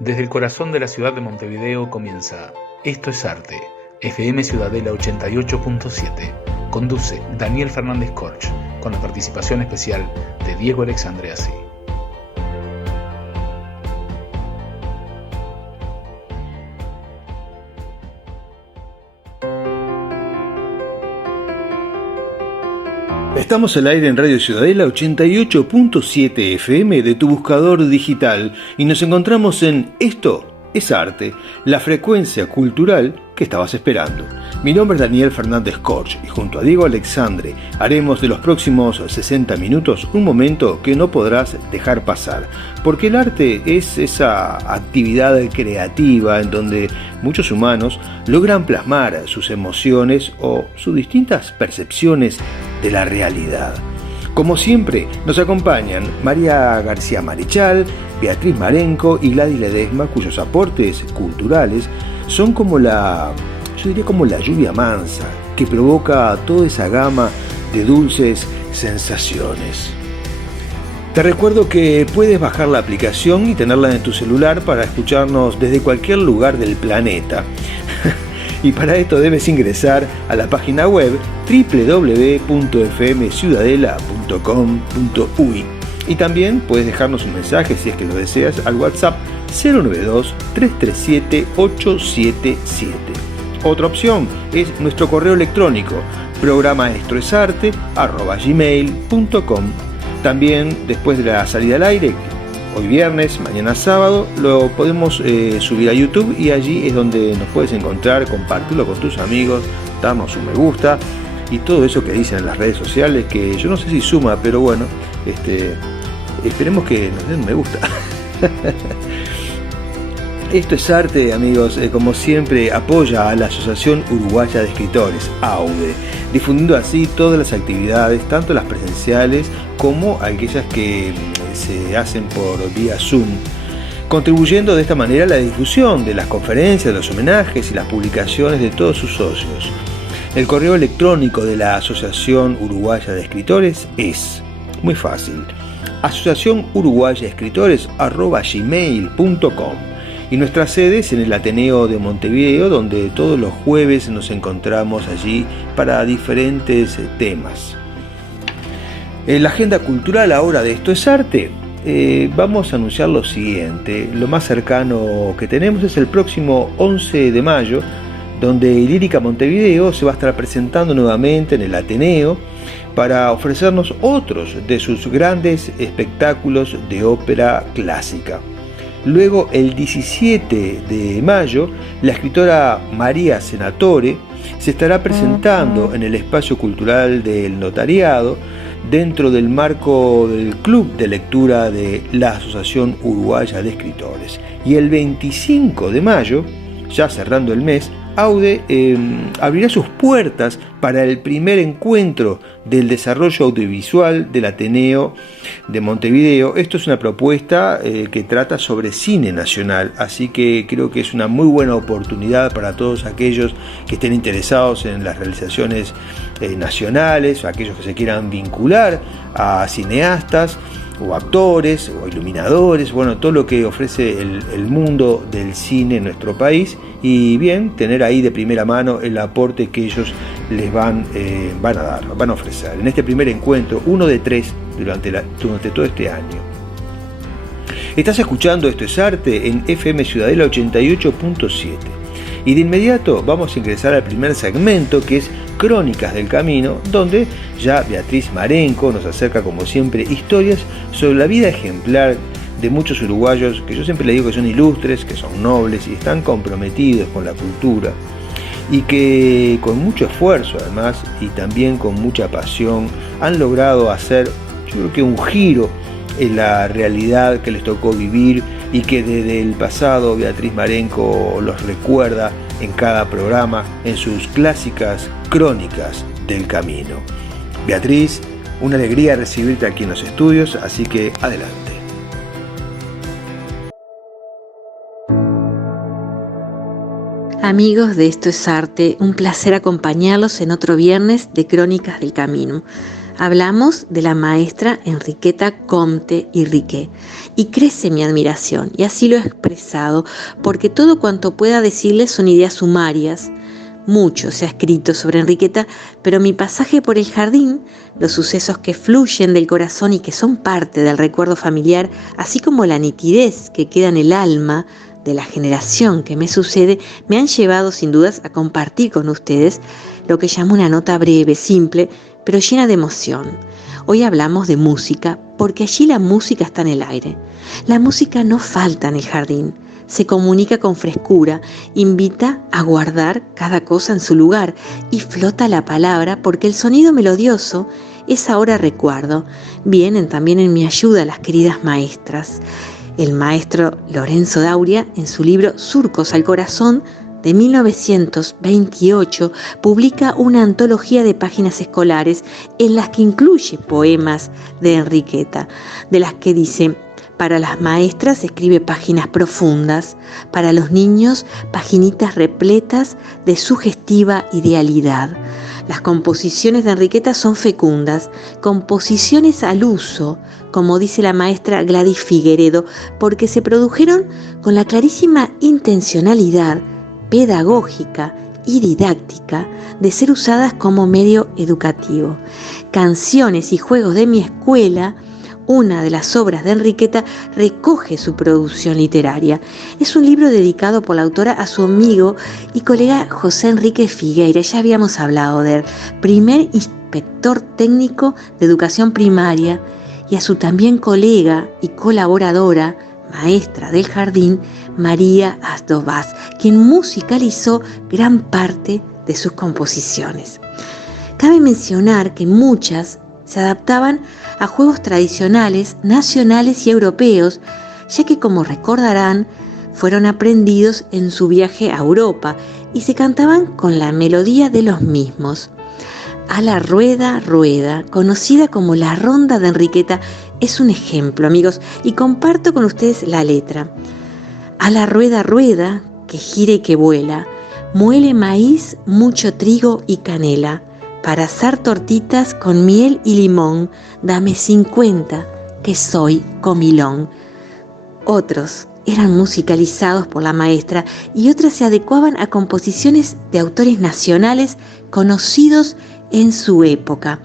Desde el corazón de la ciudad de Montevideo comienza Esto es Arte, FM Ciudadela 88.7. Conduce Daniel Fernández Corch, con la participación especial de Diego Alexandreasi. Estamos al aire en Radio Ciudadela 88.7 FM de tu buscador digital y nos encontramos en Esto es Arte, la frecuencia cultural que estabas esperando. Mi nombre es Daniel Fernández Corch y junto a Diego Alexandre haremos de los próximos 60 minutos un momento que no podrás dejar pasar, porque el arte es esa actividad creativa en donde muchos humanos logran plasmar sus emociones o sus distintas percepciones de la realidad. Como siempre, nos acompañan María García Marichal, Beatriz Marenco y Gladys Ledesma, cuyos aportes culturales son como la lluvia mansa que provoca toda esa gama de dulces sensaciones. Te recuerdo que puedes bajar la aplicación y tenerla en tu celular para escucharnos desde cualquier lugar del planeta. Y para esto debes ingresar a la página web www.fmciudadela.com.uy y también puedes dejarnos un mensaje si es que lo deseas al WhatsApp 092-337-877. Otra opción es nuestro correo electrónico programaestroesarte@gmail.com. También después de la salida al aire, hoy viernes, mañana sábado, lo podemos subir a YouTube y allí es donde nos puedes encontrar, compartirlo con tus amigos, darnos un me gusta y todo eso que dicen en las redes sociales, que yo no sé si suma, pero bueno, esperemos que nos den un me gusta. Esto es Arte, amigos, como siempre apoya a la Asociación Uruguaya de Escritores, AUDE, difundiendo así todas las actividades, tanto las presenciales como aquellas que se hacen por vía Zoom, contribuyendo de esta manera a la difusión de las conferencias, de los homenajes y las publicaciones de todos sus socios. El correo electrónico de la Asociación Uruguaya de Escritores es muy fácil: asociacionuruguayaescritores@gmail.com. Y nuestra sede es en el Ateneo de Montevideo, donde todos los jueves nos encontramos allí para diferentes temas. En la agenda cultural ahora de Esto es Arte, vamos a anunciar lo siguiente. Lo más cercano que tenemos es el próximo 11 de mayo, donde Lírica Montevideo se va a estar presentando nuevamente en el Ateneo para ofrecernos otros de sus grandes espectáculos de ópera clásica. Luego, el 17 de mayo, la escritora María Senatore se estará presentando en el Espacio Cultural del Notariado dentro del marco del Club de Lectura de la Asociación Uruguaya de Escritores. Y el 25 de mayo, ya cerrando el mes, AUDE abrirá sus puertas para el primer encuentro del desarrollo audiovisual del Ateneo de Montevideo. Esto es una propuesta que trata sobre cine nacional, así que creo que es una muy buena oportunidad para todos aquellos que estén interesados en las realizaciones nacionales, o aquellos que se quieran vincular a cineastas o actores o iluminadores, bueno, todo lo que ofrece el mundo del cine en nuestro país, y bien, tener ahí de primera mano el aporte que ellos les van a dar, van a ofrecer en este primer encuentro, uno de 3 durante todo este año. Estás escuchando Esto es Arte en FM Ciudadela 88.7 y de inmediato vamos a ingresar al primer segmento, que es Crónicas del Camino, donde ya Beatriz Marenco nos acerca como siempre historias sobre la vida ejemplar de muchos uruguayos que yo siempre le digo que son ilustres, que son nobles y están comprometidos con la cultura, y que con mucho esfuerzo además y también con mucha pasión han logrado hacer, yo creo que un giro en la realidad que les tocó vivir y que desde el pasado Beatriz Marenco los recuerda en cada programa en sus clásicas Crónicas del Camino. Beatriz, una alegría recibirte aquí en los estudios, así que adelante. Amigos de Esto es Arte, un placer acompañarlos en otro viernes de Crónicas del Camino. Hablamos de la maestra Enriqueta Comte y Riquet, y crece mi admiración, y así lo he expresado, porque todo cuanto pueda decirles son ideas sumarias. Mucho se ha escrito sobre Enriqueta, pero mi pasaje por el jardín, los sucesos que fluyen del corazón y que son parte del recuerdo familiar, así como la nitidez que queda en el alma de la generación que me sucede, me han llevado sin dudas a compartir con ustedes lo que llamo una nota breve, simple, pero llena de emoción. Hoy hablamos de música, porque allí la música está en el aire. La música no falta en el jardín, se comunica con frescura, invita a guardar cada cosa en su lugar y flota la palabra porque el sonido melodioso es ahora recuerdo. Vienen también en mi ayuda las queridas maestras. El maestro Lorenzo Dauria, en su libro Surcos al Corazón, de 1928, publica una antología de páginas escolares en las que incluye poemas de Enriqueta, de las que dice: para las maestras escribe páginas profundas, para los niños paginitas repletas de sugestiva idealidad. Las composiciones de Enriqueta son fecundas, composiciones al uso, como dice la maestra Gladys Figueredo, porque se produjeron con la clarísima intencionalidad pedagógica y didáctica de ser usadas como medio educativo. Canciones y juegos de mi escuela, una de las obras de Enriqueta, recoge su producción literaria. Es un libro dedicado por la autora a su amigo y colega José Enrique Figueira, ya habíamos hablado de él, primer inspector técnico de educación primaria, y a su también colega y colaboradora, maestra del jardín, María Asdovaz, quien musicalizó gran parte de sus composiciones. Cabe mencionar que muchas se adaptaban a juegos tradicionales, nacionales y europeos, ya que, como recordarán, fueron aprendidos en su viaje a Europa y se cantaban con la melodía de los mismos. A la rueda, rueda, conocida como la ronda de Enriqueta, es un ejemplo, amigos, y comparto con ustedes la letra. A la rueda, rueda, que gira y que vuela, muele maíz, mucho trigo y canela. Para hacer tortitas con miel y limón, dame 50, que soy comilón. Otros eran musicalizados por la maestra y otras se adecuaban a composiciones de autores nacionales conocidos en su época.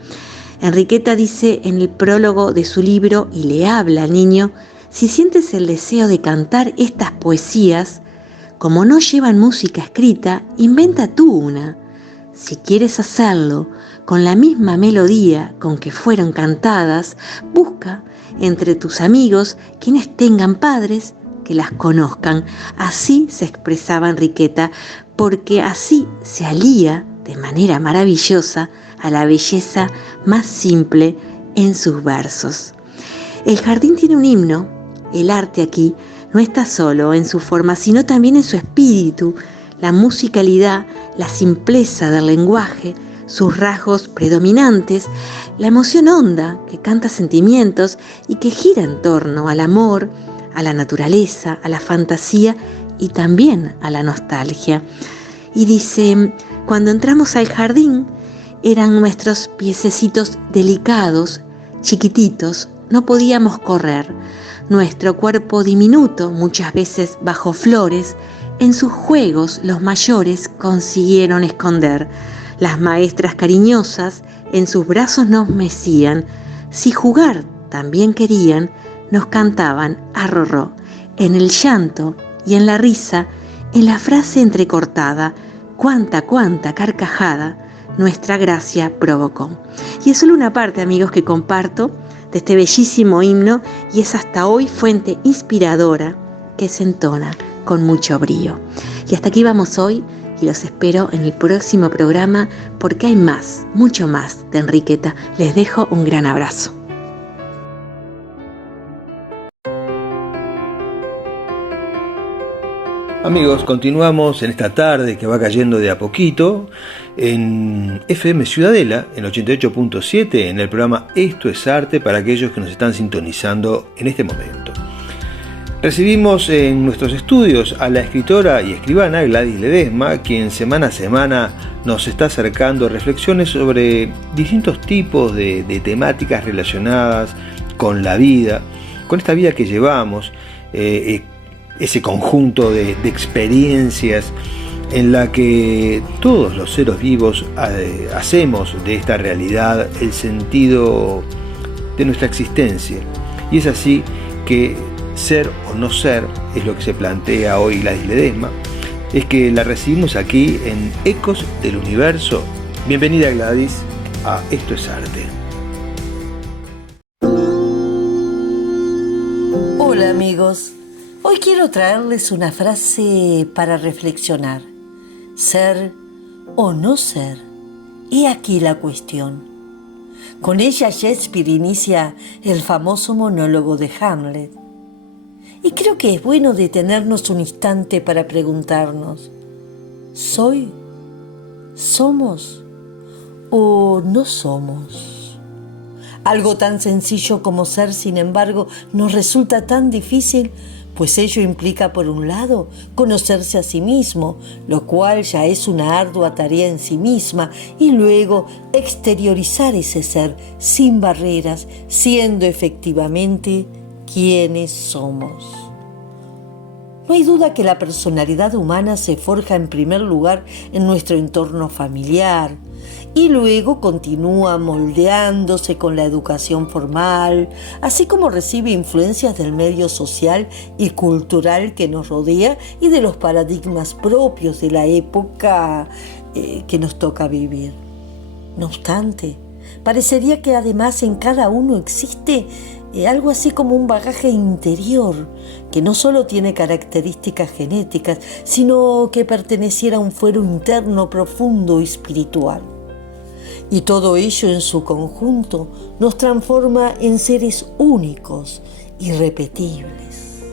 Enriqueta dice en el prólogo de su libro, y le habla al niño: si sientes el deseo de cantar estas poesías, como no llevan música escrita, inventa tú una. Si quieres hacerlo con la misma melodía con que fueron cantadas, busca entre tus amigos quienes tengan padres que las conozcan. Así se expresaba Enriqueta, porque así se alía de manera maravillosa a la belleza más simple en sus versos. El jardín tiene un himno. El arte aquí no está solo en su forma, sino también en su espíritu, la musicalidad, la simpleza del lenguaje, sus rasgos predominantes, la emoción honda que canta sentimientos y que gira en torno al amor, a la naturaleza, a la fantasía y también a la nostalgia. Y dice: cuando entramos al jardín, eran nuestros piececitos delicados, chiquititos, no podíamos correr. Nuestro cuerpo diminuto, muchas veces bajo flores, en sus juegos los mayores consiguieron esconder. Las maestras cariñosas en sus brazos nos mecían. Si jugar también querían, nos cantaban arrorró. En el llanto y en la risa, en la frase entrecortada, cuánta carcajada nuestra gracia provocó. Y es solo una parte, amigos, que comparto de este bellísimo himno, y es hasta hoy fuente inspiradora que se entona con mucho brío. Y hasta aquí vamos hoy, y los espero en el próximo programa, porque hay más, mucho más de Enriqueta. Les dejo un gran abrazo. Amigos, continuamos en esta tarde que va cayendo de a poquito en FM Ciudadela, en 88.7, en el programa Esto es Arte, para aquellos que nos están sintonizando en este momento. Recibimos en nuestros estudios a la escritora y escribana Gladys Ledesma, quien semana a semana nos está acercando reflexiones sobre distintos tipos de temáticas relacionadas con la vida, con esta vida que llevamos, ese conjunto de experiencias en la que todos los seres vivos hacemos de esta realidad el sentido de nuestra existencia. Y es así que ser o no ser es lo que se plantea hoy Gladys Ledesma. Es que la recibimos aquí en Ecos del Universo. Bienvenida, Gladys, a Esto es Arte. Hola amigos, hoy quiero traerles una frase para reflexionar. Ser o no ser, he aquí la cuestión. Con ella Shakespeare inicia el famoso monólogo de Hamlet. Y creo que es bueno detenernos un instante para preguntarnos, ¿soy? ¿Somos? ¿O no somos? Algo tan sencillo como ser, sin embargo, nos resulta tan difícil, pues ello implica, por un lado, conocerse a sí mismo, lo cual ya es una ardua tarea en sí misma, y luego exteriorizar ese ser sin barreras, siendo efectivamente quienes somos. No hay duda que la personalidad humana se forja en primer lugar en nuestro entorno familiar y luego continúa moldeándose con la educación formal, así como recibe influencias del medio social y cultural que nos rodea y de los paradigmas propios de la época que nos toca vivir. No obstante, parecería que además en cada uno existe algo así como un bagaje interior que no solo tiene características genéticas, sino que perteneciera a un fuero interno profundo y espiritual. Y todo ello en su conjunto nos transforma en seres únicos, irrepetibles.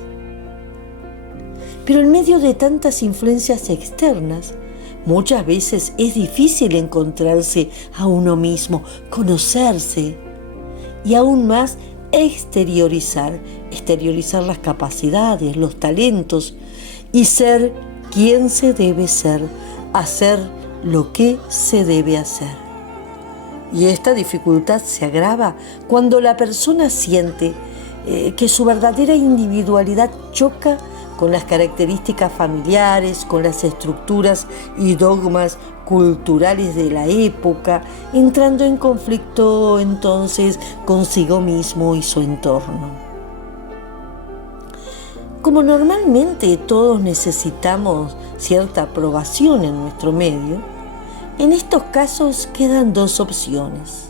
Pero en medio de tantas influencias externas, muchas veces es difícil encontrarse a uno mismo, conocerse y aún más exteriorizar las capacidades, los talentos y ser quien se debe ser, hacer lo que se debe hacer. Y esta dificultad se agrava cuando la persona siente que su verdadera individualidad choca con las características familiares, con las estructuras y dogmas culturales de la época, entrando en conflicto entonces consigo mismo y su entorno. Como normalmente todos necesitamos cierta aprobación en nuestro medio, en estos casos quedan dos opciones: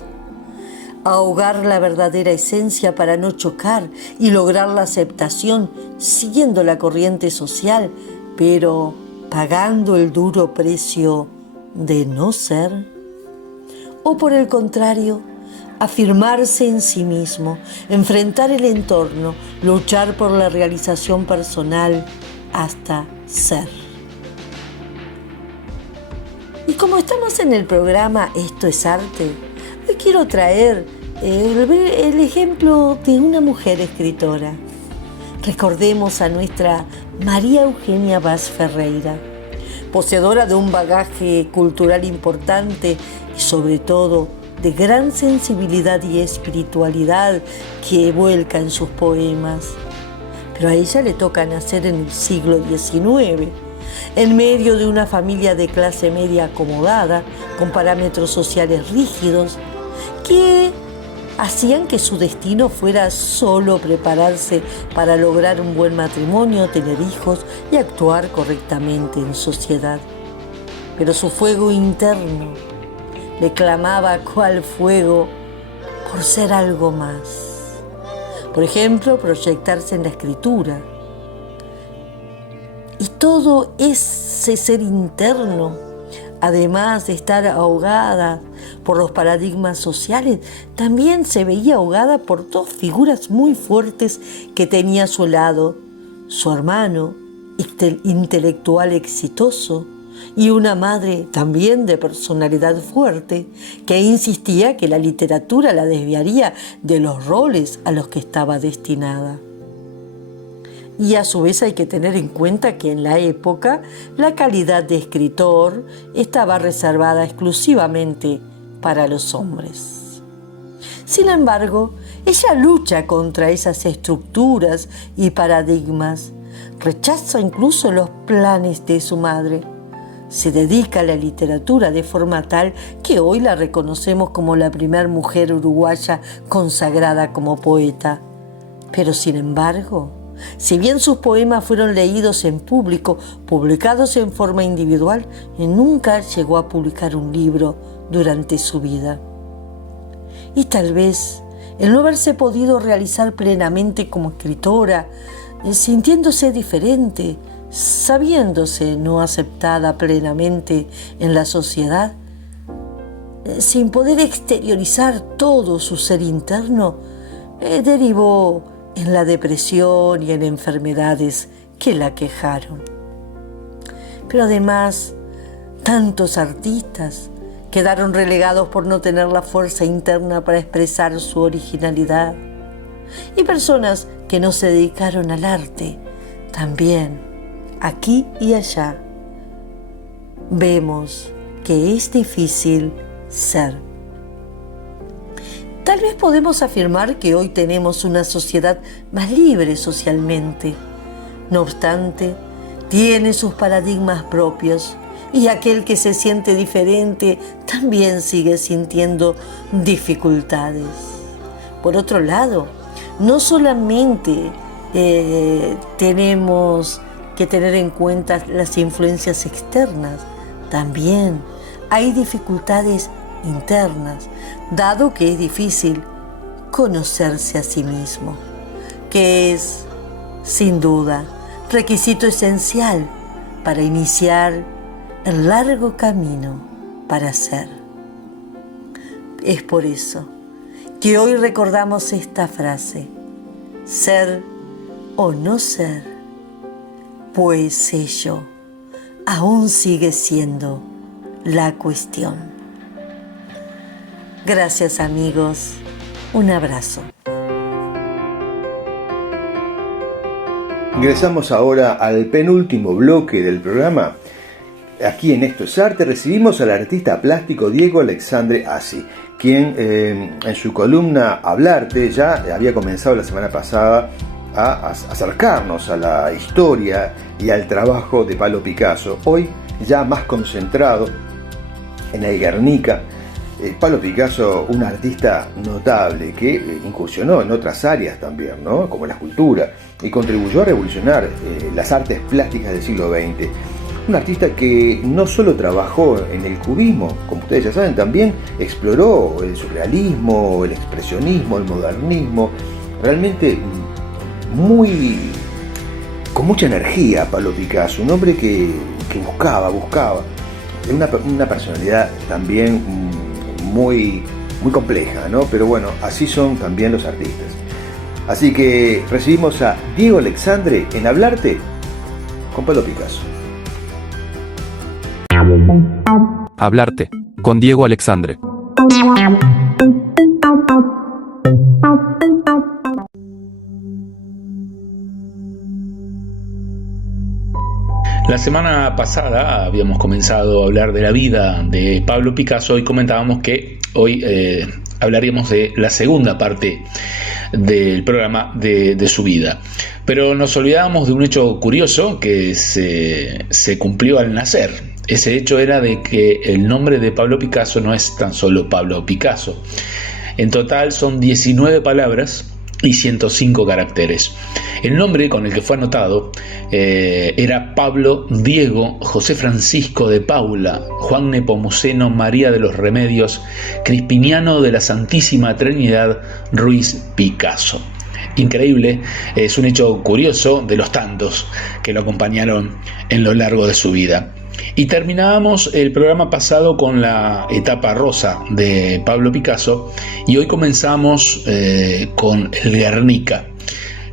ahogar la verdadera esencia para no chocar y lograr la aceptación siguiendo la corriente social, pero pagando el duro precio de no ser. O por el contrario, afirmarse en sí mismo, enfrentar el entorno, luchar por la realización personal hasta ser. Y como estamos en el programa Esto es Arte, hoy quiero traer el ejemplo de una mujer escritora. Recordemos a nuestra María Eugenia Vaz Ferreira, poseedora de un bagaje cultural importante y sobre todo de gran sensibilidad y espiritualidad que vuelca en sus poemas. Pero a ella le toca nacer en el siglo XIX, en medio de una familia de clase media acomodada, con parámetros sociales rígidos, que hacían que su destino fuera solo prepararse para lograr un buen matrimonio, tener hijos y actuar correctamente en sociedad. Pero su fuego interno le clamaba cual fuego por ser algo más. Por ejemplo, proyectarse en la escritura. Y todo ese ser interno, además de estar ahogada por los paradigmas sociales, también se veía ahogada por dos figuras muy fuertes que tenía a su lado: su hermano, intelectual exitoso, y una madre también de personalidad fuerte, que insistía que la literatura la desviaría de los roles a los que estaba destinada. Y a su vez hay que tener en cuenta que en la época la calidad de escritor estaba reservada exclusivamente para los hombres. Sin embargo, ella lucha contra esas estructuras y paradigmas, rechaza incluso los planes de su madre. Se dedica a la literatura de forma tal que hoy la reconocemos como la primera mujer uruguaya consagrada como poeta. Pero sin embargo, si bien sus poemas fueron leídos en público, publicados en forma individual, nunca llegó a publicar un libro durante su vida. Y tal vez el no haberse podido realizar plenamente como escritora, sintiéndose diferente, sabiéndose no aceptada plenamente en la sociedad, sin poder exteriorizar todo su ser interno, derivó en la depresión y en enfermedades que la quejaron. Pero además, tantos artistas quedaron relegados por no tener la fuerza interna para expresar su originalidad. Y personas que no se dedicaron al arte, también, aquí y allá, vemos que es difícil ser. Tal vez podemos afirmar que hoy tenemos una sociedad más libre socialmente. No obstante, tiene sus paradigmas propios y aquel que se siente diferente también sigue sintiendo dificultades. Por otro lado, no solamente tenemos que tener en cuenta las influencias externas, también hay dificultades internas, dado que es difícil conocerse a sí mismo, que es, sin duda, requisito esencial para iniciar el largo camino para ser. Es por eso que hoy recordamos esta frase: ser o no ser, pues ello aún sigue siendo la cuestión. Gracias, amigos. Un abrazo. Ingresamos ahora al penúltimo bloque del programa. Aquí en Esto es Arte recibimos al artista plástico Diego Alexandre Assi, quien en su columna Hablarte ya había comenzado la semana pasada a acercarnos a la historia y al trabajo de Pablo Picasso. Hoy ya más concentrado en el Guernica. Pablo Picasso, un artista notable que incursionó en otras áreas también, ¿no? Como la escultura, y contribuyó a revolucionar las artes plásticas del siglo XX. Un artista que no solo trabajó en el cubismo, como ustedes ya saben, también exploró el surrealismo, el expresionismo, el modernismo. Realmente con mucha energía Pablo Picasso, un hombre que buscaba. Una personalidad también muy compleja, ¿no? Pero bueno, así son también los artistas. Así que recibimos a Diego Alexandre en Hablarte con Pablo Picasso. Hablarte con Diego Alexandre. La semana pasada habíamos comenzado a hablar de la vida de Pablo Picasso y comentábamos que hoy hablaríamos de la segunda parte del programa de su vida. Pero nos olvidábamos de un hecho curioso que se cumplió al nacer. Ese hecho era de que el nombre de Pablo Picasso no es tan solo Pablo Picasso. En total son 19 palabras y 105 caracteres. El nombre con el que fue anotado era Pablo Diego José Francisco de Paula Juan Nepomuceno María de los Remedios Crispiniano de la Santísima Trinidad Ruiz Picasso. Increíble, es un hecho curioso de los tantos que lo acompañaron en lo largo de su vida. Y terminábamos el programa pasado con la etapa rosa de Pablo Picasso y hoy comenzamos con el Guernica.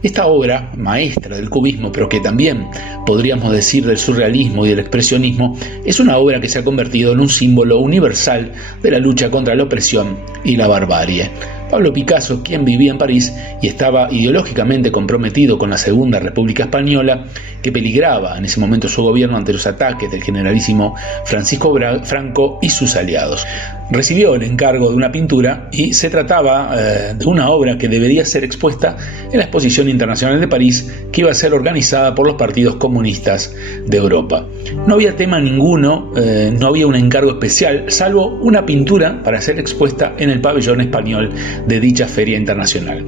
Esta obra maestra del cubismo, pero que también podríamos decir del surrealismo y del expresionismo, es una obra que se ha convertido en un símbolo universal de la lucha contra la opresión y la barbarie. Pablo Picasso, quien vivía en París y estaba ideológicamente comprometido con la Segunda República Española, que peligraba en ese momento su gobierno ante los ataques del generalísimo Francisco Franco y sus aliados. Recibió el encargo de una pintura y se trataba de una obra que debería ser expuesta en la Exposición Internacional de París, que iba a ser organizada por los partidos comunistas de Europa. No había tema ninguno, no había un encargo especial, salvo una pintura para ser expuesta en el pabellón español de dicha feria internacional.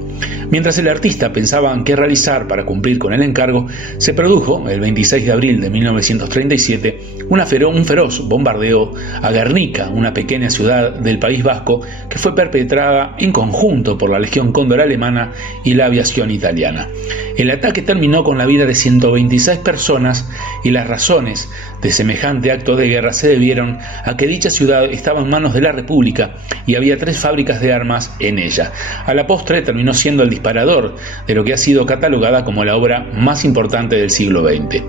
Mientras el artista pensaba en qué realizar para cumplir con el encargo, se produjo, el 26 de abril de 1937, un feroz bombardeo a Guernica, una pequeña ciudad del País Vasco que fue perpetrada en conjunto por la Legión Cóndor alemana y la aviación italiana. El ataque terminó con la vida de 126 personas y las razones de semejante acto de guerra se debieron a que dicha ciudad estaba en manos de la República y había 3 fábricas de armas en ella. A la postre terminó siendo el disparador de lo que ha sido catalogada como la obra más importante del siglo XX.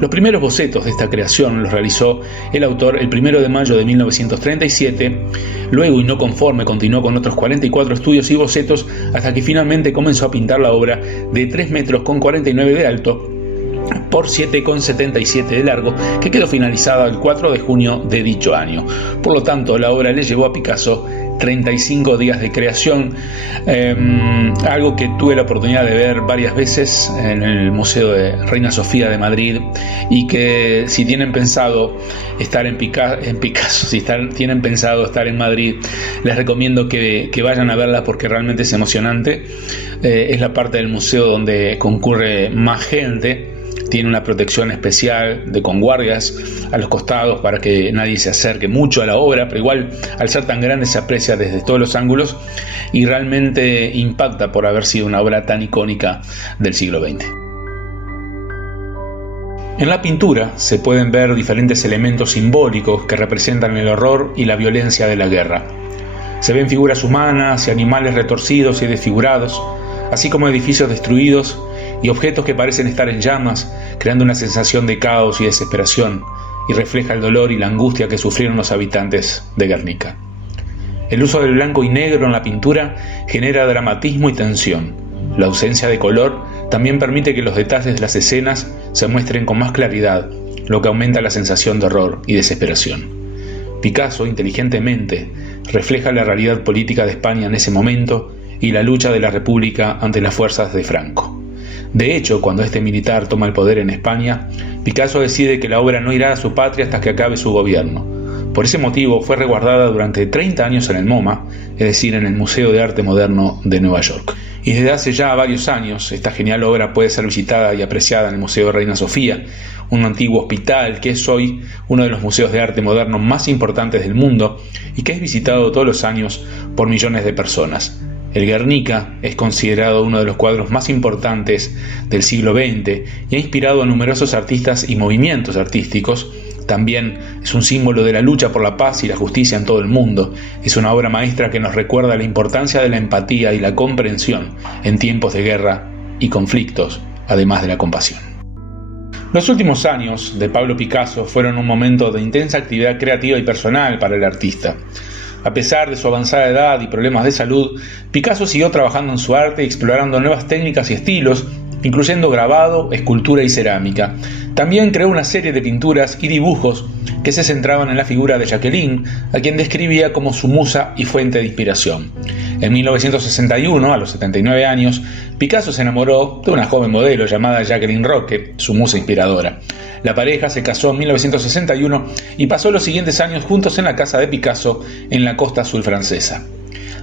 Los primeros bocetos de esta creación los realizó el autor el 1 de mayo de 1937, luego y no conforme continuó con otros 44 estudios y bocetos hasta que finalmente comenzó a pintar la obra de 3 metros con 49 de alto por 7,77 de largo, que quedó finalizada el 4 de junio de dicho año. Por lo tanto, la obra le llevó a Picasso 35 días de creación, algo que tuve la oportunidad de ver varias veces en el Museo de Reina Sofía de Madrid, y que si tienen pensado estar en Picasso, tienen pensado estar en Madrid, les recomiendo que vayan a verla porque realmente es emocionante. Es la parte del museo donde concurre más gente. Tiene una protección especial con guardias a los costados para que nadie se acerque mucho a la obra, pero igual al ser tan grande se aprecia desde todos los ángulos y realmente impacta por haber sido una obra tan icónica del siglo XX. En la pintura se pueden ver diferentes elementos simbólicos que representan el horror y la violencia de la guerra. Se ven figuras humanas y animales retorcidos y desfigurados, así como edificios destruidos y objetos que parecen estar en llamas, creando una sensación de caos y desesperación, y refleja el dolor y la angustia que sufrieron los habitantes de Guernica. El uso del blanco y negro en la pintura genera dramatismo y tensión. La ausencia de color también permite que los detalles de las escenas se muestren con más claridad, lo que aumenta la sensación de horror y desesperación. Picasso, inteligentemente, refleja la realidad política de España en ese momento y la lucha de la República ante las fuerzas de Franco. De hecho, cuando este militar toma el poder en España, Picasso decide que la obra no irá a su patria hasta que acabe su gobierno. Por ese motivo fue resguardada durante 30 años en el MoMA, es decir, en el Museo de Arte Moderno de Nueva York. Y desde hace ya varios años, esta genial obra puede ser visitada y apreciada en el Museo de Reina Sofía, un antiguo hospital que es hoy uno de los museos de arte moderno más importantes del mundo y que es visitado todos los años por millones de personas. El Guernica es considerado uno de los cuadros más importantes del siglo XX y ha inspirado a numerosos artistas y movimientos artísticos. También es un símbolo de la lucha por la paz y la justicia en todo el mundo. Es una obra maestra que nos recuerda la importancia de la empatía y la comprensión en tiempos de guerra y conflictos, además de la compasión. Los últimos años de Pablo Picasso fueron un momento de intensa actividad creativa y personal para el artista. A pesar de su avanzada edad y problemas de salud, Picasso siguió trabajando en su arte y explorando nuevas técnicas y estilos, incluyendo grabado, escultura y cerámica. También creó una serie de pinturas y dibujos que se centraban en la figura de Jacqueline, a quien describía como su musa y fuente de inspiración. En 1961, a los 79 años, Picasso se enamoró de una joven modelo llamada Jacqueline Roque, su musa inspiradora. La pareja se casó en 1961 y pasó los siguientes años juntos en la casa de Picasso en la costa azul francesa.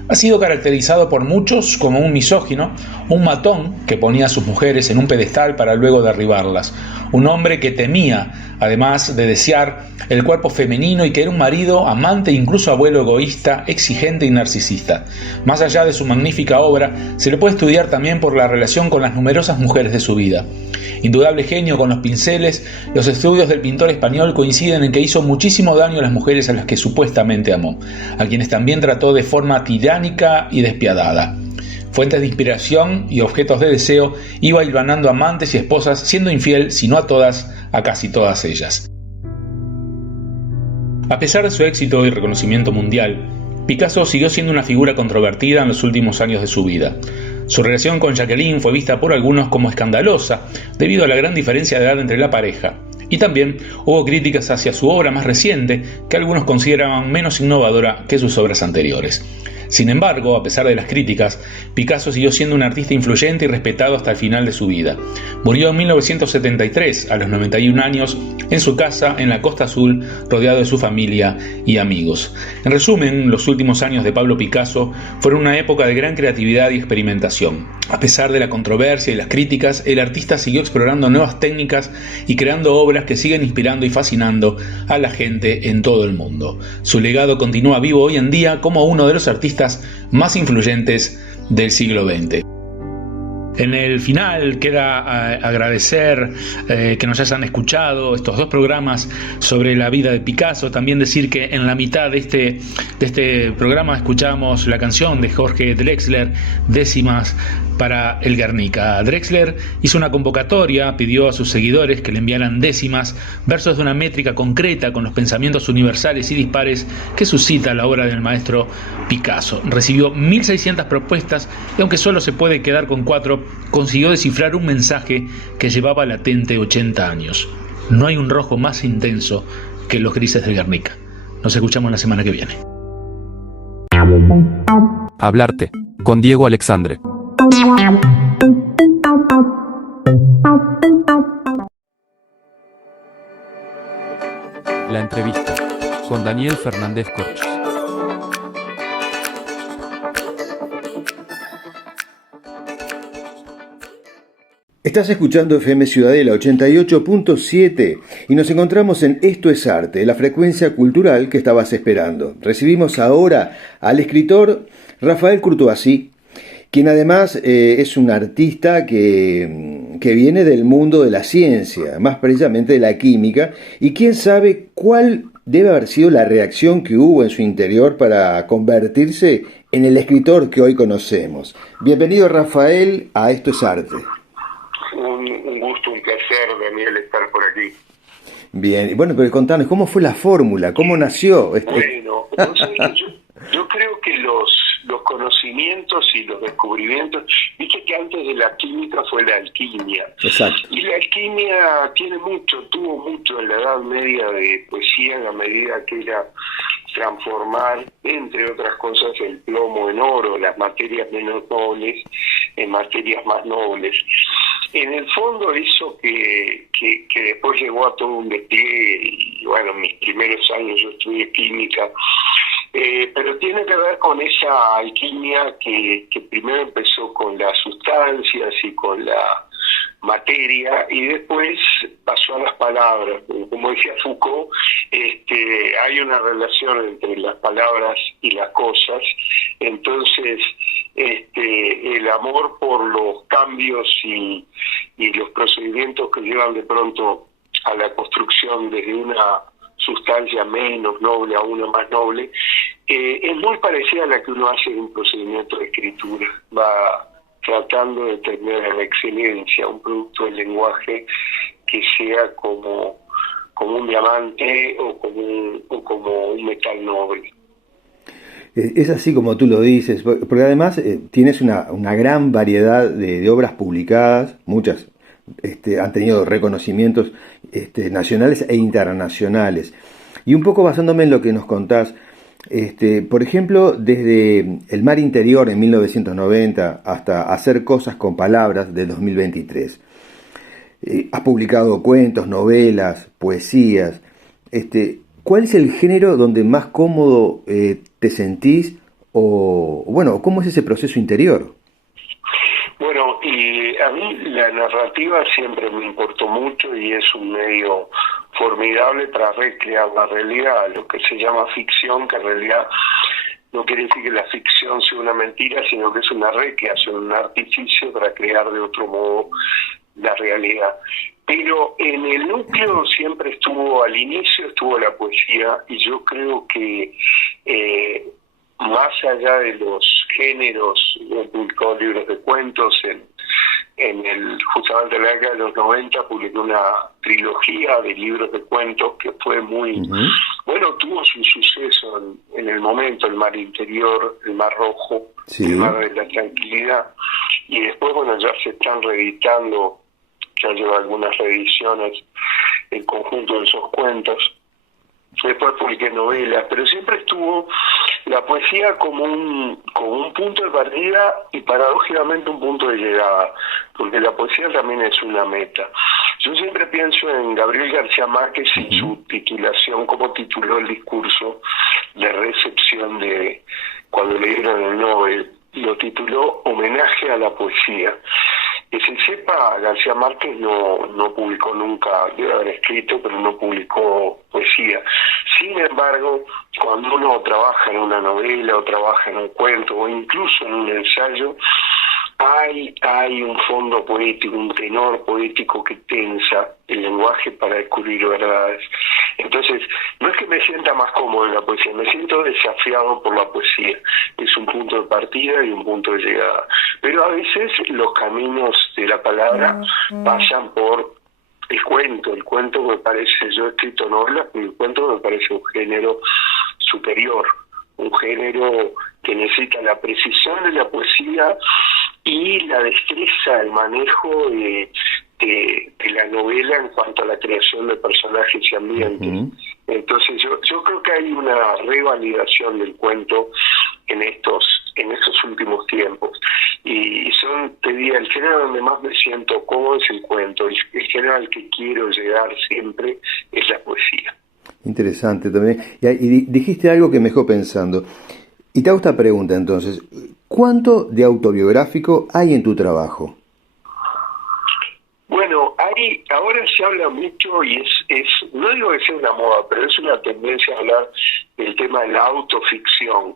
Ha sido caracterizado por muchos como un misógino, un matón que ponía a sus mujeres en un pedestal para luego derribarlas, un hombre que temía, además de desear, el cuerpo femenino y que era un marido, amante e incluso abuelo egoísta, exigente y narcisista. Más allá de su magnífica obra, se le puede estudiar también por la relación con las numerosas mujeres de su vida. Indudable genio con los pinceles, los estudios del pintor español coinciden en que hizo muchísimo daño a las mujeres a las que supuestamente amó, a quienes también trató de forma tiránica y despiadada. Fuentes de inspiración y objetos de deseo, iba hilvanando amantes y esposas, siendo infiel, si no a todas, a casi todas ellas. A pesar de su éxito y reconocimiento mundial, Picasso siguió siendo una figura controvertida en los últimos años de su vida. Su relación con Jacqueline fue vista por algunos como escandalosa debido a la gran diferencia de edad entre la pareja. Y también hubo críticas hacia su obra más reciente, que algunos consideraban menos innovadora que sus obras anteriores. Sin embargo, a pesar de las críticas, Picasso siguió siendo un artista influyente y respetado hasta el final de su vida. Murió en 1973, a los 91 años, en su casa en la Costa Azul, rodeado de su familia y amigos. En resumen, los últimos años de Pablo Picasso fueron una época de gran creatividad y experimentación. A pesar de la controversia y las críticas, el artista siguió explorando nuevas técnicas y creando obras que siguen inspirando y fascinando a la gente en todo el mundo. Su legado continúa vivo hoy en día como uno de los artistas más influyentes del siglo XX. En el final queda agradecer que nos hayan escuchado estos dos programas sobre la vida de Picasso. También decir que en la mitad de este programa escuchamos la canción de Jorge Drexler, Décimas para el Guernica. Drexler hizo una convocatoria, pidió a sus seguidores que le enviaran décimas, versos de una métrica concreta con los pensamientos universales y dispares que suscita la obra del maestro Picasso. Recibió 1.600 propuestas y aunque solo se puede quedar con 4, consiguió descifrar un mensaje que llevaba latente 80 años. No hay un rojo más intenso que los grises del Guernica. Nos escuchamos la semana que viene. Hablarte, con Diego Alexandre. La entrevista con Daniel Fernández Corch. Estás escuchando FM Ciudadela 88.7 y nos encontramos en Esto es Arte, la frecuencia cultural que estabas esperando. Recibimos ahora al escritor Rafael Courtoisí, quien además es un artista que viene del mundo de la ciencia, más precisamente de la química, y quién sabe cuál debe haber sido la reacción que hubo en su interior para convertirse en el escritor que hoy conocemos. Bienvenido, Rafael, a Esto es Arte. Un gusto, un placer, Daniel, estar por aquí. Bien, bueno, pero contanos, ¿cómo fue la fórmula? ¿Cómo nació? Bueno, no sé, yo creo que los conocimientos y los descubrimientos, viste que antes de la química fue la alquimia. Exacto. Y la alquimia tuvo mucho en la Edad Media de poesía, en la medida que era transformar, entre otras cosas, el plomo en oro, las materias menos nobles en materias más nobles. En el fondo eso que después llegó a todo un despliegue, y bueno, en mis primeros años yo estudié química, pero tiene que ver con esa alquimia que primero empezó con las sustancias y con la materia y después pasó a las palabras. Como decía Foucault, hay una relación entre las palabras y las cosas. Entonces el amor por los cambios y los procedimientos que llevan de pronto a la construcción desde una sustancia menos noble a una más noble, es muy parecida a la que uno hace en un procedimiento de escritura. Va tratando de terminar en la excelencia, un producto del lenguaje que sea como un diamante o como un metal noble. Es así como tú lo dices, porque además tienes una gran variedad de obras publicadas, muchas han tenido reconocimientos nacionales e internacionales. Y un poco basándome en lo que nos contás, por ejemplo, desde El mar interior en 1990 hasta Hacer cosas con palabras de 2023. Has publicado cuentos, novelas, poesías. ¿Cuál es el género donde más cómodo te sentís? O bueno, ¿cómo es ese proceso interior? Bueno, y a mí la narrativa siempre me importó mucho y es un medio formidable para recrear la realidad, lo que se llama ficción, que en realidad no quiere decir que la ficción sea una mentira, sino que es una recreación, un artificio para crear de otro modo la realidad. Pero en el núcleo siempre al inicio estuvo la poesía, y yo creo que más allá de los géneros, he publicado libros de cuentos justamente en la década de los 90 publiqué una trilogía de libros de cuentos que fue muy, bueno, tuvo su suceso en el momento, El mar interior, El mar rojo, Sí. El mar de la tranquilidad, y después, bueno, ya se están reeditando, ya lleva algunas reediciones el conjunto de esos cuentos. Después publiqué novelas, pero siempre estuvo la poesía como un punto de partida y paradójicamente un punto de llegada, porque la poesía también es una meta. Yo siempre pienso en Gabriel García Márquez y su titulación, como tituló el discurso de recepción de cuando le dieron el Nobel, lo tituló Homenaje a la poesía. Que se sepa, García Márquez no publicó nunca, debe haber escrito, pero no publicó poesía. Sin embargo, cuando uno trabaja en una novela o trabaja en un cuento o incluso en un ensayo, hay un fondo poético, un tenor poético que tensa el lenguaje para descubrir verdades. Entonces, no es que me sienta más cómodo en la poesía, me siento desafiado por la poesía. Es un punto de partida y un punto de llegada. Pero a veces los caminos de la palabra pasan por el cuento me parece, yo he escrito novelas, pero el cuento me parece un género superior, un género que necesita la precisión de la poesía y la destreza, el manejo de la novela en cuanto a la creación de personajes y ambientes. Entonces yo creo que hay una revalidación del cuento en estos últimos tiempos, y te diría, el género donde más me siento cómodo es el cuento, el género al que quiero llegar siempre es la poesía. Interesante también. Y dijiste algo que me dejó pensando. Y te hago esta pregunta entonces. ¿Cuánto de autobiográfico hay en tu trabajo? Bueno, ahora se habla mucho y es no digo que sea una moda, pero es una tendencia a hablar del tema de la autoficción.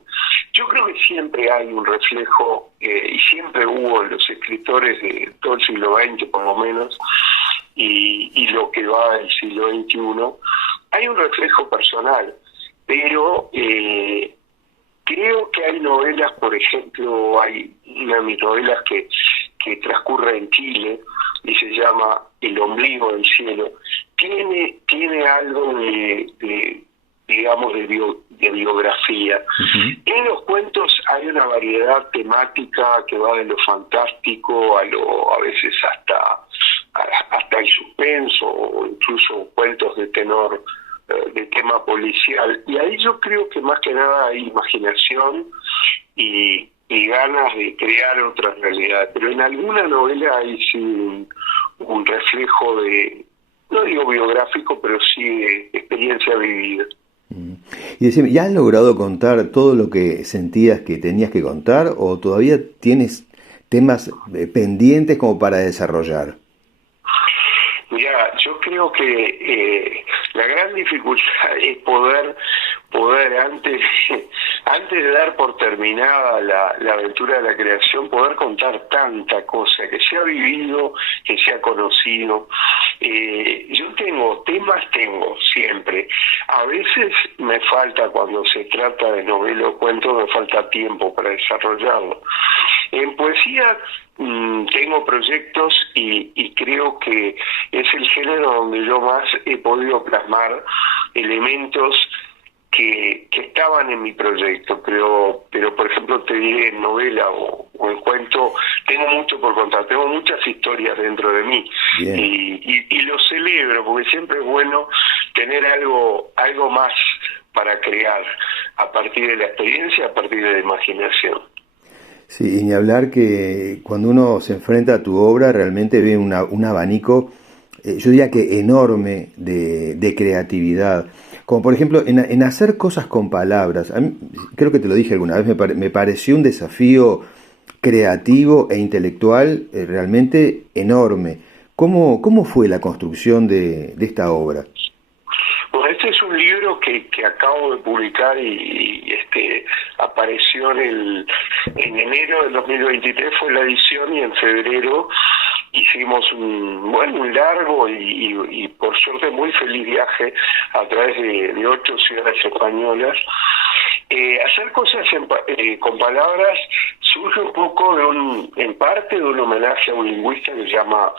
Yo creo que siempre hay un reflejo, y siempre hubo en los escritores de todo el siglo XX por lo menos, y lo que va del siglo XXI, hay un reflejo personal, pero creo que hay novelas, por ejemplo, hay una de mis novelas que transcurre en Chile y se llama El ombligo del cielo. Tiene algo de biografía. En los cuentos hay una variedad temática que va de lo fantástico a veces hasta el suspenso, o incluso cuentos de tenor, de tema policial, y ahí yo creo que más que nada hay imaginación y ganas de crear otra realidad, pero en alguna novela hay sí un reflejo de, no digo biográfico, pero sí de experiencia vivida. Y decime, ¿ya has logrado contar todo lo que sentías que tenías que contar o todavía tienes temas pendientes como para desarrollar? Mira, yo creo que la gran dificultad es poder antes de dar por terminada la aventura de la creación, poder contar tanta cosa que se ha vivido, que se ha conocido. Yo tengo siempre. A veces me falta, cuando se trata de novela o cuento, me falta tiempo para desarrollarlo. En poesía tengo proyectos y creo que es el género donde yo más he podido plasmar elementos que estaban en mi proyecto, pero por ejemplo te diré, en novela o en cuento tengo mucho por contar, tengo muchas historias dentro de mí y lo celebro, porque siempre es bueno tener algo más para crear a partir de la experiencia, a partir de la imaginación. Sí, y ni hablar que cuando uno se enfrenta a tu obra realmente ve un abanico, yo diría que enorme de creatividad. Como por ejemplo en hacer cosas con palabras. A mí, creo que te lo dije alguna vez, me pareció un desafío creativo e intelectual realmente enorme. ¿Cómo fue la construcción de esta obra? Bueno, este es un libro que acabo de publicar y apareció en enero del 2023 fue la edición, y en febrero hicimos un largo y por suerte muy feliz viaje a través de 8 ciudades españolas. Hacer cosas con palabras surge un poco en parte de un homenaje a un lingüista que se llama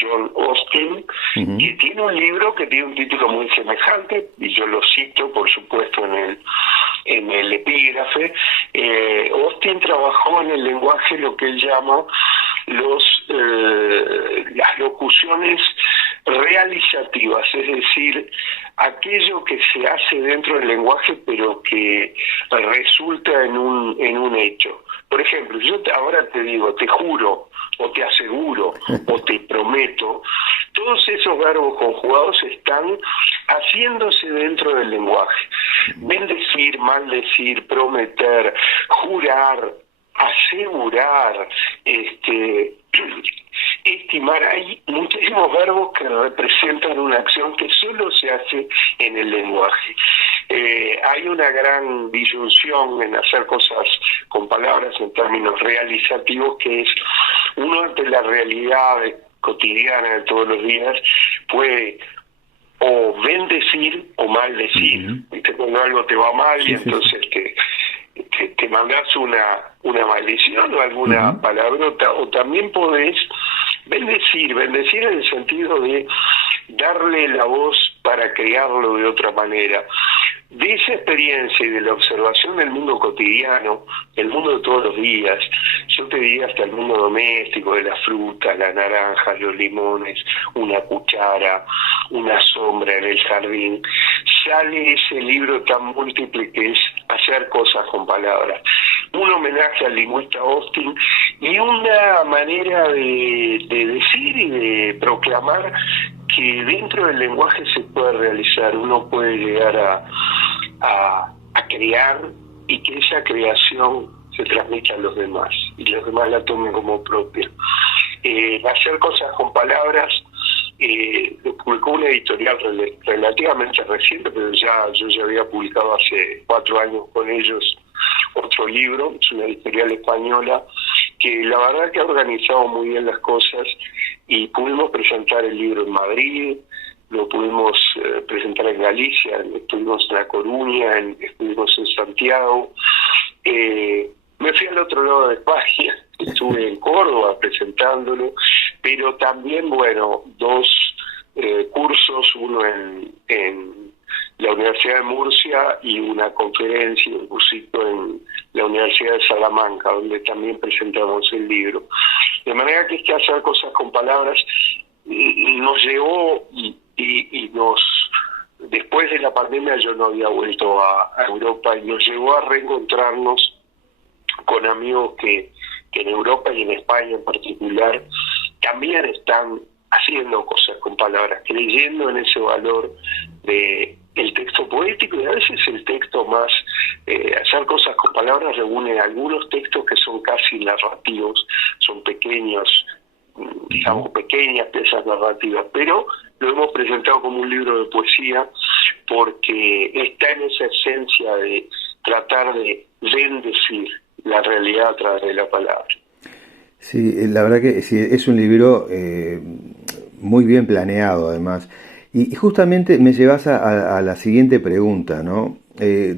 John Austin, que tiene un libro que tiene un título muy semejante, y yo lo cito, por supuesto, en el epígrafe. Austin trabajó en el lenguaje lo que él llama las locuciones realizativas, es decir, aquello que se hace dentro del lenguaje pero que resulta en un hecho. Por ejemplo, yo ahora te digo, te juro, o te aseguro, o te prometo, todos esos verbos conjugados están haciéndose dentro del lenguaje. Bendecir, maldecir, prometer, jurar, asegurar, estimar. Hay muchísimos verbos que representan una acción que solo se hace en el lenguaje. Hay una gran disyunción en hacer cosas con palabras en términos realizativos, que es uno ante la realidad cotidiana de todos los días puede o bendecir o maldecir. ¿Viste? Cuando algo te va mal y entonces te mandás una maldición o alguna palabrota, o también podés bendecir en el sentido de darle la voz para crearlo de otra manera. De esa experiencia y de la observación del mundo cotidiano, el mundo de todos los días, yo te diría hasta el mundo doméstico, de las frutas, las naranjas, los limones, una cuchara, una sombra en el jardín, sale ese libro tan múltiple que es hacer cosas con palabras. Un homenaje al lingüista Austin y una manera de decir y de proclamar que dentro del lenguaje se puede realizar, uno puede llegar a crear y que esa creación se transmita a los demás y los demás la tomen como propia. Hacer cosas con palabras, lo publicó una editorial relativamente reciente, pero yo ya había publicado hace 4 años con ellos otro libro, es una editorial española que la verdad que ha organizado muy bien las cosas, y pudimos presentar el libro en Madrid, lo pudimos presentar en Galicia, estuvimos en La Coruña, estuvimos en Santiago, me fui al otro lado de España, estuve en Córdoba presentándolo, pero también, 2 cursos, uno en la Universidad de Murcia y una conferencia, un cursito en la Universidad de Salamanca, donde también presentamos el libro. De manera que hacer cosas con palabras nos llevó y después de la pandemia yo no había vuelto a Europa, y nos llevó a reencontrarnos con amigos que en Europa y en España en particular también están haciendo cosas con palabras, creyendo en ese valor de el texto poético, y a veces el texto más, hacer cosas con palabras reúne algunos textos que son casi narrativos, son pequeñas piezas narrativas, pero lo hemos presentado como un libro de poesía porque está en esa esencia de tratar de bendecir la realidad a través de la palabra. Sí, la verdad que sí, es un libro muy bien planeado además. Y justamente me llevas a la siguiente pregunta, ¿no?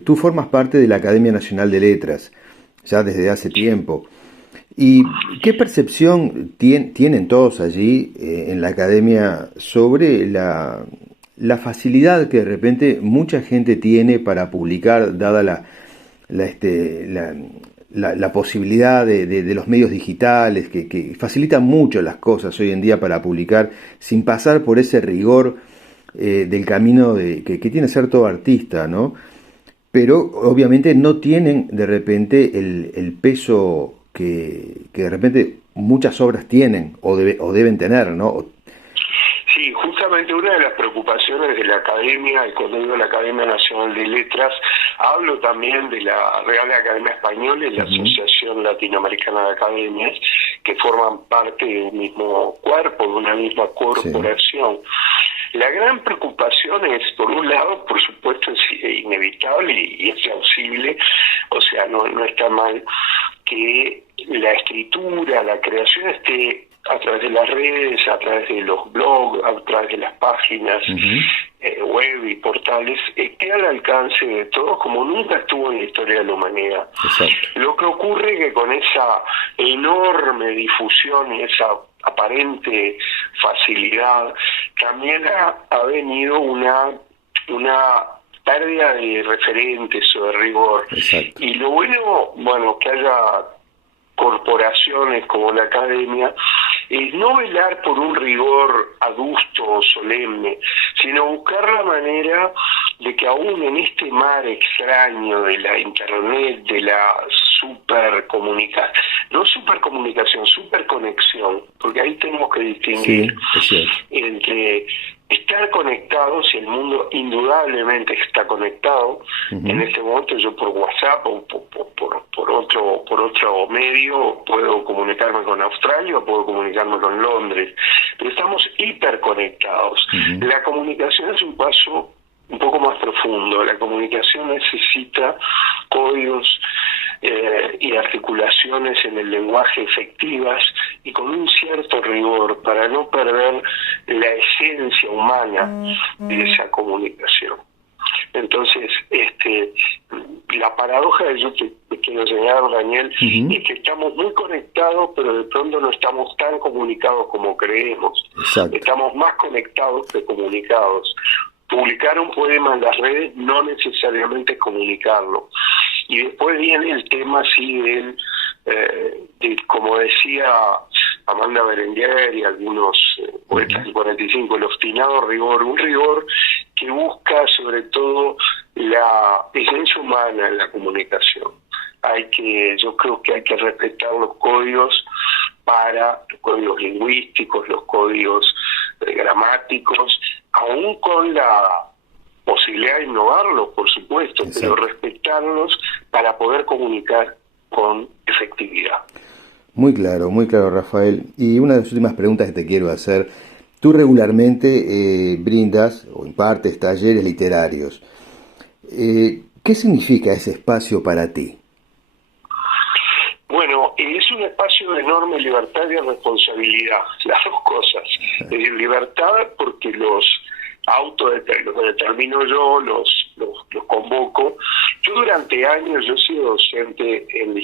Tú formas parte de la Academia Nacional de Letras, ya desde hace tiempo. ¿Y qué percepción tienen todos allí en la Academia sobre la facilidad que de repente mucha gente tiene para publicar, dada la posibilidad de los medios digitales, que facilitan mucho las cosas hoy en día para publicar, sin pasar por ese rigor del camino que tiene ser todo artista, ¿no? Pero obviamente no tienen de repente el peso que de repente muchas obras tienen o deben tener, ¿no? Sí, justamente una de las preocupaciones de la Academia, y cuando digo la Academia Nacional de Letras, hablo también de la Real Academia Española y la Asociación Latinoamericana de Academias, que forman parte de un mismo cuerpo, de una misma corporación. Sí. La gran preocupación es, por un lado, por supuesto, es inevitable y es plausible, o sea, no está mal que la escritura, la creación esté a través de las redes, a través de los blogs, a través de las páginas web y portales, queda al alcance de todos como nunca estuvo en la historia de la humanidad. Exacto. Lo que ocurre es que con esa enorme difusión y esa aparente facilidad, también ha venido una pérdida de referentes o de rigor. Exacto. Y lo bueno, que haya corporaciones como la academia, es no velar por un rigor adusto o solemne, sino buscar la manera de que aún en este mar extraño de la internet, de la superconexión, porque ahí tenemos que distinguir entre estar conectados, y el mundo indudablemente está conectado. En este momento yo por WhatsApp o por otro medio puedo comunicarme con Australia o puedo comunicarme con Londres, pero estamos hiperconectados. La comunicación es un paso un poco más profundo. La comunicación necesita códigos y articulaciones en el lenguaje efectivas y con un cierto rigor para no perder la esencia humana de esa comunicación. Entonces, la paradoja que yo te quiero enseñar, Daniel, es que estamos muy conectados, pero de pronto no estamos tan comunicados como creemos. Exacto. Estamos más conectados que comunicados. Publicar un poema en las redes no necesariamente es comunicarlo. Y después viene el tema así de como decía Amanda Berenguer y algunos poetas del 45, el obstinado rigor, un rigor que busca sobre todo la esencia humana en la comunicación. Yo creo que hay que respetar los códigos los códigos lingüísticos, los códigos gramáticos, aún con la posibilidad de innovarlos, por supuesto, pero respetarlos para poder comunicar con efectividad. Muy claro, Rafael. Y una de las últimas preguntas que te quiero hacer, tú regularmente brindas o impartes talleres literarios. ¿Qué significa ese espacio para ti? Bueno, es un espacio de enorme libertad y responsabilidad, las dos cosas. Es decir, libertad porque los determino yo, los convoco. Yo durante años, yo he sido docente en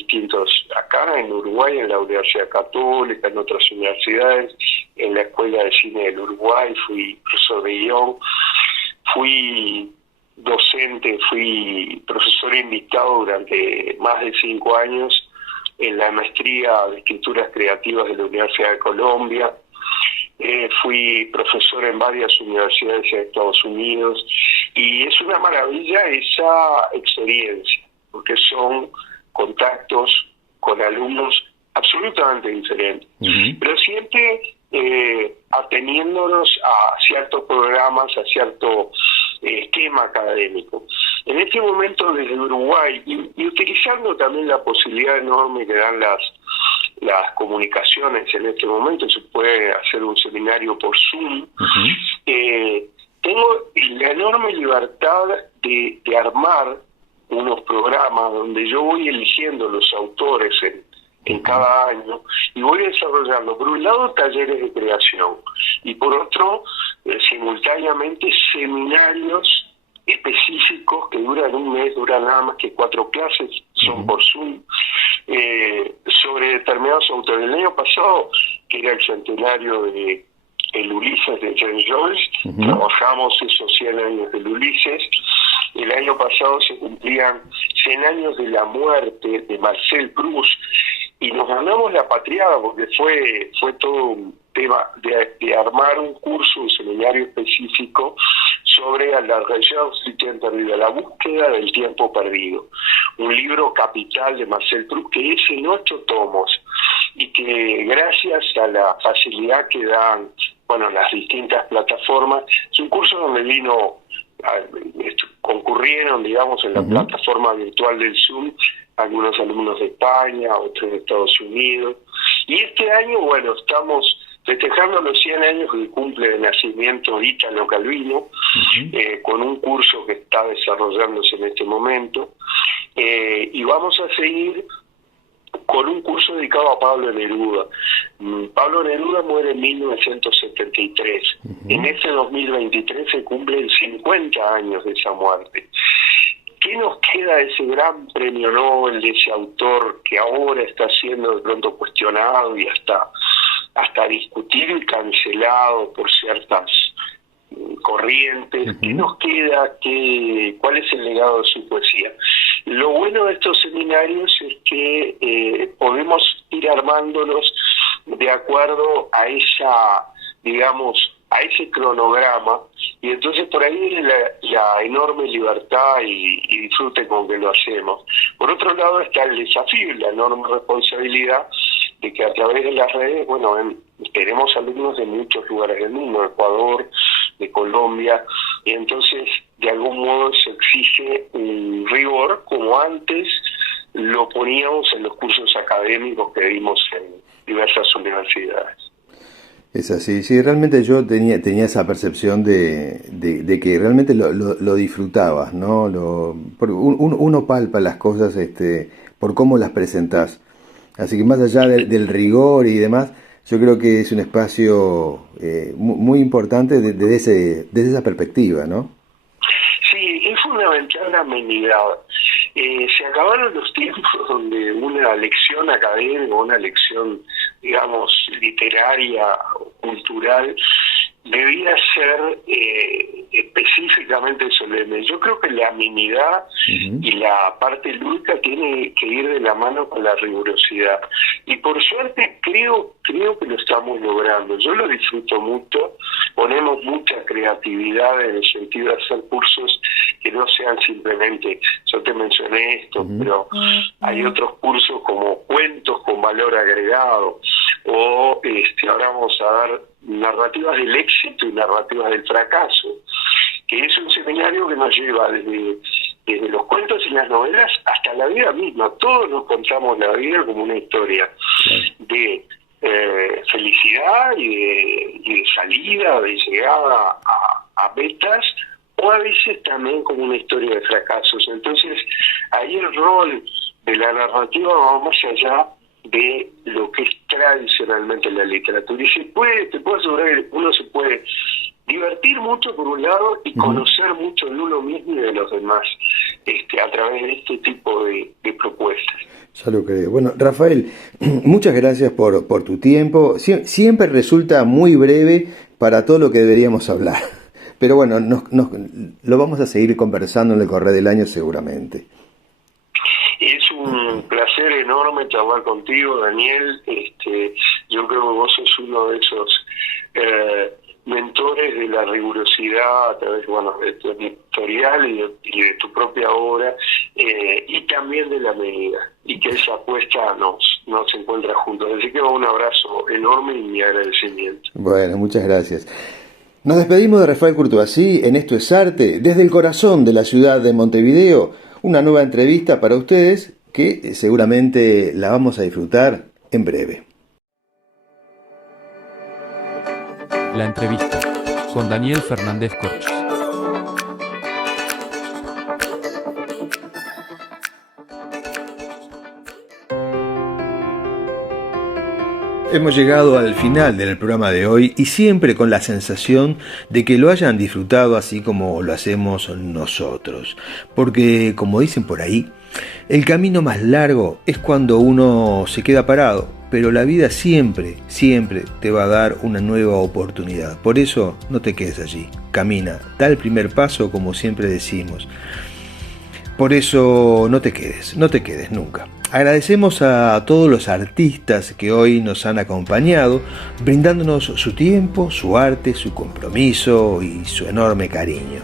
acá en Uruguay, en la Universidad Católica, en otras universidades, en la Escuela de Cine del Uruguay, fui profesor de guión, fui docente, fui profesor invitado durante más de 5 años en la maestría de escrituras creativas de la Universidad de Colombia. Fui profesor en varias universidades en Estados Unidos y es una maravilla esa experiencia, porque son contactos con alumnos absolutamente diferentes, pero siempre ateniéndonos a ciertos programas, a cierto esquema académico. En este momento desde Uruguay y utilizando también la posibilidad enorme que dan las comunicaciones en este momento, se puede hacer un seminario por Zoom. Tengo la enorme libertad de armar unos programas donde yo voy eligiendo los autores en cada año y voy desarrollando, por un lado, talleres de creación y por otro, simultáneamente, seminarios específicos que duran un mes, duran nada más que 4 clases, son por Zoom, sobre determinados autores. El año pasado, que era el centenario de el Ulises de James Joyce, trabajamos esos 100 años del Ulises. El año pasado se cumplían 100 años de la muerte de Marcel Proust y nos ganamos la patriada porque fue todo un tema de armar un curso, un seminario específico sobre la recherche du temps perdu, la búsqueda del tiempo perdido, un libro capital de Marcel Proust que es en 8 tomos y que gracias a la facilidad que dan las distintas plataformas, es un curso donde concurrieron, digamos, en la plataforma virtual del Zoom, algunos alumnos de España, otros de Estados Unidos, y este año, estamos festejando los 100 años que cumple de nacimiento Italo Calvino, con un curso que está desarrollándose en este momento, y vamos a seguir con un curso dedicado a Pablo Neruda. Pablo Neruda muere en 1973. En este 2023 se cumplen 50 años de esa muerte. ¿Qué nos queda de ese gran premio Nobel, de ese autor que ahora está siendo de pronto cuestionado y hasta discutido y cancelado por ciertas corrientes? ¿Qué nos queda? ¿Cuál es el legado de su poesía? Lo bueno de estos seminarios es que podemos ir armándolos de acuerdo a a ese cronograma, y entonces por ahí viene la enorme libertad y disfrute con que lo hacemos. Por otro lado está el desafío y la enorme responsabilidad de que a través de las redes, tenemos alumnos de muchos lugares del mundo, de Ecuador, de Colombia, y entonces de algún modo se exige un rigor como antes lo poníamos en los cursos académicos que dimos en diversas universidades. Es así, sí, realmente yo tenía esa percepción de que realmente lo disfrutabas, ¿no? Uno palpa las cosas por cómo las presentás. Así que más allá del rigor y demás, yo creo que es un espacio muy importante desde esa perspectiva, ¿no? Sí, es fundamental la amenidad. Se acabaron los tiempos donde una lección académica, una lección, literaria o cultural, debía ser específicamente solemne. Yo creo que la amenidad y la parte lúdica tiene que ir de la mano con la rigurosidad. Y por suerte creo que lo estamos logrando. Yo lo disfruto mucho. Ponemos mucha creatividad en el sentido de hacer cursos que no sean simplemente, yo te mencioné esto, pero hay otros cursos como cuentos con valor agregado, o ahora vamos a dar narrativas del éxito y narrativas del fracaso, que es un seminario que nos lleva desde los cuentos y las novelas hasta la vida misma. Todos nos contamos la vida como una historia de felicidad y de salida, de llegada a metas, o a veces también como una historia de fracasos. Entonces, ahí el rol de la narrativa va más allá de lo que es tradicionalmente la literatura. Y te puedo asegurar que uno se puede divertir mucho por un lado y conocer mucho de uno mismo y de los demás a través de este tipo de propuestas. Ya lo creo. Bueno, Rafael, muchas gracias por tu tiempo. Siempre resulta muy breve para todo lo que deberíamos hablar. Pero bueno, lo vamos a seguir conversando en el correr del año seguramente. Es un placer enorme charlar contigo, Daniel. Yo creo que vos sos uno de esos mentores de la rigurosidad a través de tu editorial y de tu propia obra, y también de la medida, y que esa apuesta nos encuentra juntos. Así que un abrazo enorme y mi agradecimiento. Bueno, muchas gracias. Nos despedimos de Rafael Courtoisí en Esto es Arte, desde el corazón de la ciudad de Montevideo. Una nueva entrevista para ustedes que seguramente la vamos a disfrutar en breve. La entrevista con Daniel Fernández Corch. Hemos llegado al final del programa de hoy y siempre con la sensación de que lo hayan disfrutado así como lo hacemos nosotros. Porque, como dicen por ahí, el camino más largo es cuando uno se queda parado, pero la vida siempre te va a dar una nueva oportunidad. Por eso no te quedes allí, camina, da el primer paso como siempre decimos. Por eso no te quedes nunca. Agradecemos a todos los artistas que hoy nos han acompañado, brindándonos su tiempo, su arte, su compromiso y su enorme cariño.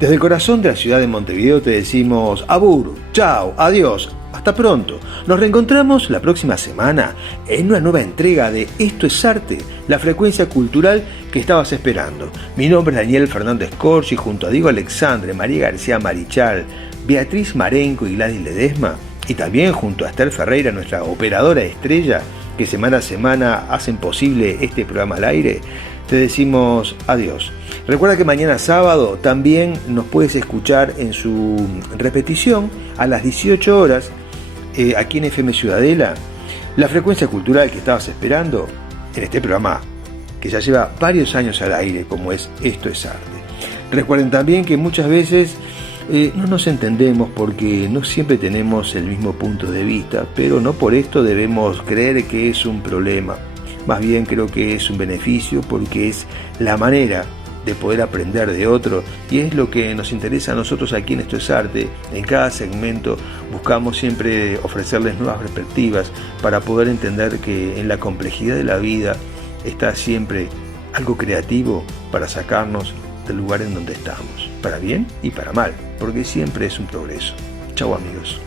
Desde el corazón de la ciudad de Montevideo te decimos abur, chao, adiós, hasta pronto. Nos reencontramos la próxima semana en una nueva entrega de Esto es Arte, la frecuencia cultural que estabas esperando. Mi nombre es Daniel Fernández Corch y junto a Diego Alexandre, María García Marichal, Beatriz Marenco y Gladys Ledesma, y también junto a Esther Ferreira, nuestra operadora estrella, que semana a semana hacen posible este programa al aire, te decimos adiós. Recuerda que mañana sábado también nos puedes escuchar en su repetición a las 18 horas aquí en FM Ciudadela La frecuencia cultural que estabas esperando en este programa, que ya lleva varios años al aire, como es Esto es Arte. Recuerden también que muchas veces no nos entendemos porque no siempre tenemos el mismo punto de vista, pero no por esto debemos creer que es un problema. Más bien creo que es un beneficio porque es la manera de poder aprender de otro, y es lo que nos interesa a nosotros aquí en Esto es Arte. En cada segmento buscamos siempre ofrecerles nuevas perspectivas para poder entender que en la complejidad de la vida está siempre algo creativo para sacarnos del lugar en donde estamos, para bien y para mal, porque siempre es un progreso. Chau amigos.